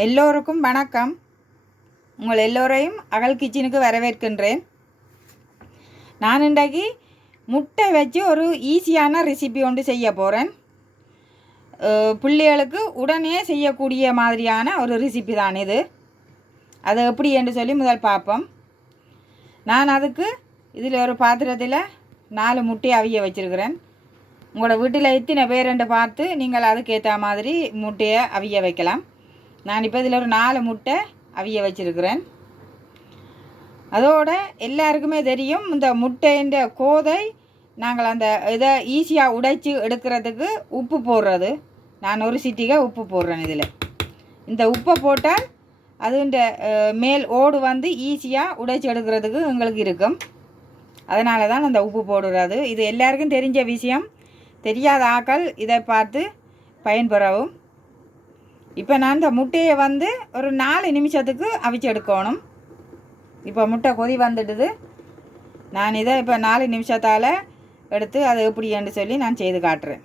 எல்லோருக்கும் வணக்கம். உங்கள் எல்லோரையும் அகல் கிச்சனுக்கு வரவேற்கின்றேன். நான் இன்றைக்கு முட்டை வச்சு ஒரு ஈஸியான ரெசிபி ஒன்று செய்ய போகிறேன். பிள்ளைகளுக்கு உடனே செய்யக்கூடிய மாதிரியான ஒரு ரெசிபி தான் இது. அது எப்படி என்று சொல்லி முதல் பார்ப்போம். நான் அதுக்கு இதில் ஒரு பாத்திரத்தில் 4 முட்டையை அவிய வச்சுருக்கிறேன். உங்களோட வீட்டில் எத்தனை பேருன்னு பார்த்து நீங்கள் அதுக்கேற்ற மாதிரி முட்டையை அவிய வைக்கலாம். நான் இப்போ இதில் ஒரு 4 முட்டை அவிய வச்சுருக்கிறேன். அதோட எல்லாருக்குமே தெரியும், இந்த முட்டைன்ற கோதை நாங்கள் அந்த இதை ஈஸியாக உடைச்சி எடுக்கிறதுக்கு உப்பு போடுறது. நான் ஒரு சிட்டிகை உப்பு போடுறேன். இதில் இந்த உப்பை போட்டால் அதுன்ற மேல் ஓடு வந்து ஈஸியாக உடைச்சி எடுக்கிறதுக்கு எங்களுக்கு இருக்கும். அதனால தான் அந்த உப்பு போடுறது. இது எல்லாருக்கும் தெரிஞ்ச விஷயம். தெரியாத ஆக்கள் இதை பார்த்து பயன்பெறவும். இப்போ நான் இந்த முட்டையை வந்து ஒரு 4 நிமிஷத்துக்கு அவிச்சு எடுக்கணும். இப்போ முட்டை கொதி வந்துடுது. நான் இதை இப்போ 4 நிமிஷத்தால் எடுத்து அதை எப்படின்னு சொல்லி நான் செய்து காட்டுறேன்.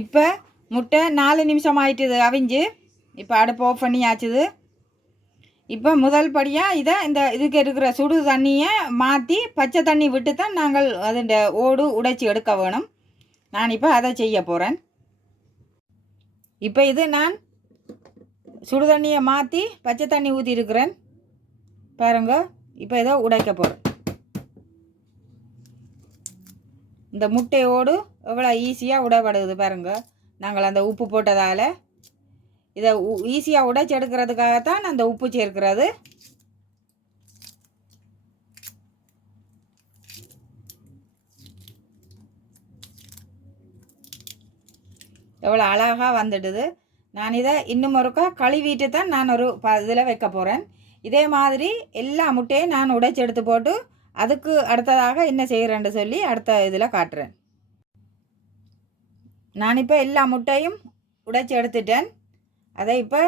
இப்போ முட்டை 4 நிமிஷம் ஆயிட்டுது அவிஞ்சு. இப்போ அடுப்பு ஆஃப் பண்ணி ஆச்சுது. இப்போ முதல் படியாக இதை இதுக்கு இருக்கிற சுடு தண்ணியை மாற்றி பச்சை தண்ணி விட்டு தான் நாங்கள் அதோட ஓடு உடைச்சி எடுக்க வேணும். நான் இப்போ அதை செய்ய போகிறேன். இப்போ இது நான் சுடு தண்ணியை மாற்றி பச்சை தண்ணி ஊற்றி இருக்கிறேன் பாருங்க. இப்போ இதை உடைக்க போகிறேன். இந்த முட்டையோடு எவ்வளோ ஈஸியாக உடைப்படுது பாருங்க. நாங்கள் அந்த உப்பு போட்டதால் இதை ஈஸியாக உடைச்சி எடுக்கிறதுக்காகத்தான் அந்த உப்பு சேர்க்கிறது. எவ்வளோ அழகாக வந்துடுது. நான் இதை இன்னும் ஒருக்கா கழுவிட்டு தான் நான் ஒரு இதில் வைக்க போகிறேன். இதே மாதிரி எல்லா முட்டையும் நான் உடைச்சி எடுத்து போட்டு அதுக்கு அடுத்ததாக என்ன செய்கிறேன்னு சொல்லி அடுத்த இதில் காட்டுறேன். நான் இப்போ எல்லா முட்டையும் உடைச்சி எடுத்துட்டேன். அதை இப்போ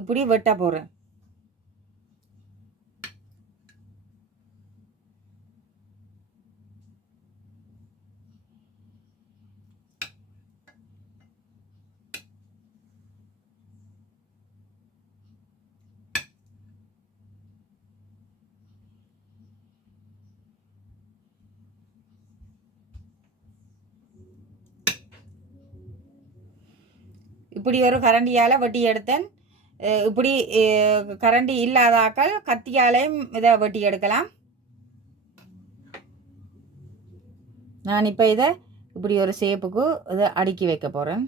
இப்படி வெட்ட போகிறேன். இப்படி ஒரு கரண்டியால் வெட்டி எடுத்தேன். இப்படி கரண்டி இல்லாதாக்கள் கத்தியாலையும் இதை வெட்டி எடுக்கலாம். நான் இப்போ இதை இப்படி ஒரு ஷேப்புக்கு இதை அடுக்கி வைக்க போகிறேன்.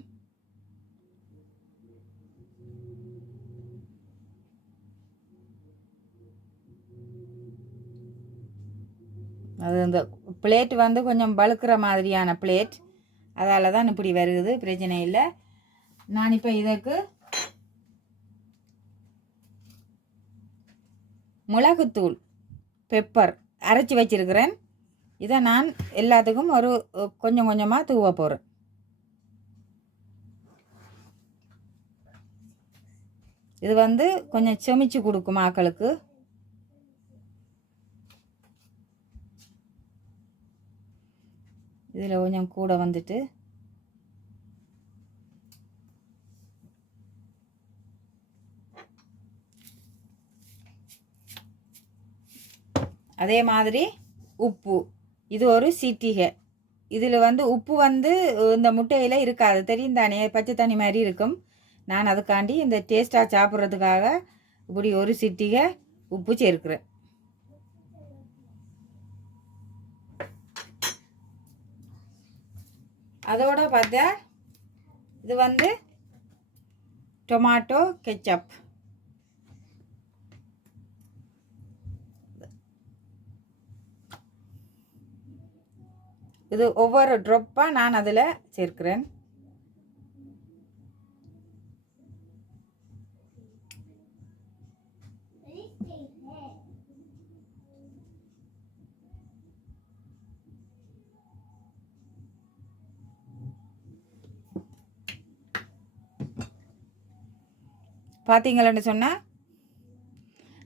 அது இந்த பிளேட் வந்து கொஞ்சம் பழுக்கிற மாதிரியான பிளேட், அதால் தான் இப்படி வருது. பிரச்சனை இல்லை. நான் இப்போ இதற்கு மிளகுத்தூள் பெப்பர் அரைச்சி வச்சிருக்கிறேன். இதை நான் எல்லாத்துக்கும் ஒரு கொஞ்சம் கொஞ்சமாக தூவ போகிறேன். இது வந்து கொஞ்சம் செமிச்சு கொடுக்கும் ஆக்களுக்கு. இதில் கொஞ்சம் கூட வந்துட்டு அதே மாதிரி உப்பு, இது ஒரு சிட்டிகை. இதில் வந்து உப்பு வந்து இந்த முட்டையில் இருக்காது, தெரியும் தானே, பச்சை தண்ணி மாதிரி இருக்கும். நான் அதுக்காண்டி இந்த டேஸ்ட்டாக சாப்பிட்றதுக்காக இப்படி ஒரு சிட்டிகை உப்பு சேர்க்கிறேன். அதோட பார்த்தா இது வந்து டொமாட்டோ கெச்சப். இது ஒவ்வொரு ட்ராப்பாக நான் அதில் சேர்க்கிறேன். பார்த்தீங்களன்னு சொன்னால்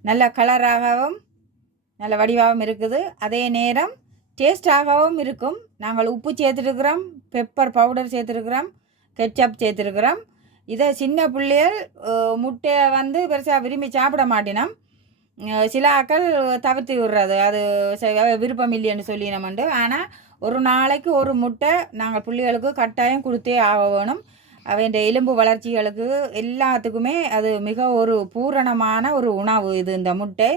நல்ல கலராகவும் நல்ல வடிவாகவும் இருக்குது. அதே நேரம் டேஸ்டாகவும் இருக்கும். நாங்கள் உப்பு சேர்த்துருக்குறோம், பெப்பர் பவுடர் சேர்த்துருக்குறோம், கெச்சப் சேர்த்துருக்குறோம். இதை சின்ன பிள்ளைகள் முட்டையை வந்து பெருசாக விரும்பி சாப்பிட மாட்டினோம். சில ஆக்கள் தவிர்த்து விடுறது, அது விருப்பம் இல்லைன்னு சொல்லினோம்ண்டு. ஆனால் ஒரு நாளைக்கு ஒரு முட்டை நாங்கள் பிள்ளைகளுக்கு கட்டாயம் கொடுத்தே ஆக வேணும். அவன் எலும்பு வளர்ச்சிகளுக்கு எல்லாத்துக்குமே அது மிக ஒரு பூரணமான ஒரு உணவு இது இந்த முட்டை.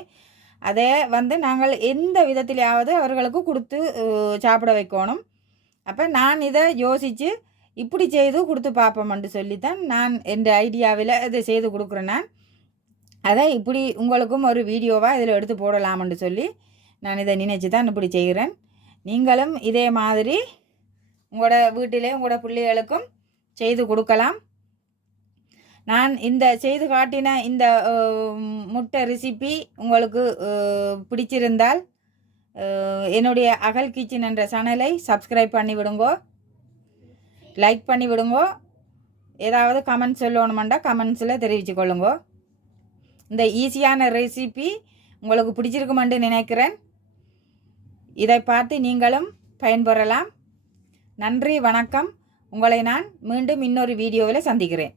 அதை வந்து நாங்கள் எந்த விதத்திலாவது அவர்களுக்கு கொடுத்து சாப்பிட வைக்கணும். அப்போ நான் இதை யோசித்து இப்படி செய்து கொடுத்து பார்ப்போம்னு சொல்லித்தான் நான் எந்த ஐடியாவில் இதை செய்து கொடுக்குறேன். நான் அதை இப்படி உங்களுக்கும் ஒரு வீடியோவாக இதில் எடுத்து போடலாம்னு சொல்லி நான் இதை நினைச்சு தான் இப்படி செய்கிறேன். நீங்களும் இதே மாதிரி உங்களோட வீட்டிலே உங்களோட பிள்ளைகளுக்கும் செய்து கொடுக்கலாம். நான் இந்த செய்து காட்டின இந்த முட்டை ரெசிபி உங்களுக்கு பிடிச்சிருந்தால் என்னுடைய அகல் கிச்சன் என்ற சேனலை சப்ஸ்கிரைப் பண்ணி விடுங்கோ, லைக் பண்ணி விடுங்கோ. ஏதாவது கமெண்ட் சொல்லணுமெண்டா கமெண்ட்ஸில் தெரிவித்து கொள்ளுங்கோ. இந்த ஈஸியான ரெசிபி உங்களுக்கு பிடிச்சிருக்குமென்று நினைக்கிறேன். இதை பார்த்து நீங்களும் பயன்பெறலாம். நன்றி, வணக்கம். உங்களை நான் மீண்டும் இன்னொரு வீடியோவில் சந்திக்கிறேன்.